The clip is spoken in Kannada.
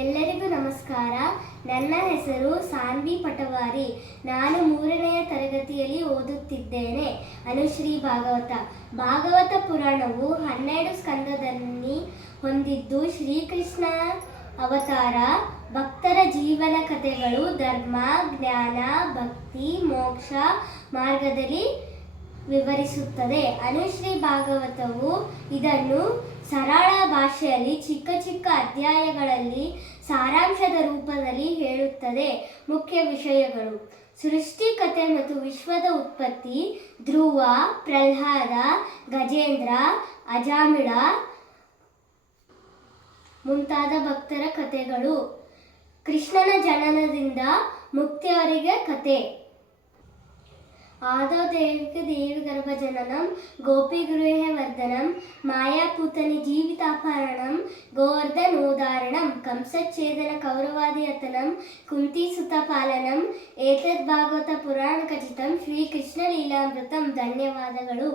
ಎಲ್ಲರಿಗೂ ನಮಸ್ಕಾರ. ನನ್ನ ಹೆಸರು ಸಾನ್ವಿ ಪಟವಾರಿ. ನಾನು 3ನೇ ತರಗತಿಯಲ್ಲಿ ಓದುತ್ತಿದ್ದೇನೆ. ಅನುಶ್ರೀ ಭಾಗವತ. ಭಾಗವತ ಪುರಾಣವು 12 ಸ್ಕಂದದಲ್ಲಿ ಹೊಂದಿದ್ದು ಶ್ರೀಕೃಷ್ಣ ಅವತಾರ, ಭಕ್ತರ ಜೀವನ ಕಥೆಗಳು, ಧರ್ಮ, ಜ್ಞಾನ, ಭಕ್ತಿ, ಮೋಕ್ಷ ಮಾರ್ಗದಲ್ಲಿ ವಿವರಿಸುತ್ತದೆ. ಅನುಶ್ರೀ ಭಾಗವತವು ಇದನ್ನು ಸರಳ ಭಾಷೆಯಲ್ಲಿ ಚಿಕ್ಕ ಚಿಕ್ಕ ಅಧ್ಯಾಯಗಳಲ್ಲಿ ಸಾರಾಂಶದ ರೂಪದಲ್ಲಿ ಹೇಳುತ್ತದೆ. ಮುಖ್ಯ ವಿಷಯಗಳು: ಸೃಷ್ಟಿ ಕಥೆ ಮತ್ತು ವಿಶ್ವದ ಉತ್ಪತ್ತಿ, ಧ್ರುವ, ಪ್ರಹ್ಲಾದ, ಗಜೇಂದ್ರ, ಅಜಾಮಿಳ ಮುಂತಾದ ಭಕ್ತರ ಕಥೆಗಳು. ಕೃಷ್ಣನ ಜನನದಿಂದ ಮುಕ್ತಿಯವರೆಗೆ ಕಥೆ. ಆದೋ ದೇವಿಗೆ ದೇವಿ ಗರ್ಭಜನನಂ, ಗೋಪಿಗೃಹೇ ವರ್ಧನಂ, ಮಾಯಾಪೂತನಿ ಜೀವಿತಾಪಹರಣಂ, ಗೋವರ್ಧನೋದ್ಧಾರಣಂ, ಕಂಸಚ್ಛೇದನ ಕೌರವಾದಿ ಹತನಂ, ಕುಂತಿಸುತ ಪಾಲನಂ. ಏತದ್ ಭಾಗವತ ಪುರಾಣ ಖಚಿತಂ ಶ್ರೀಕೃಷ್ಣ ಲೀಲಾಮೃತಂ. ಧನ್ಯವಾದಗಳು.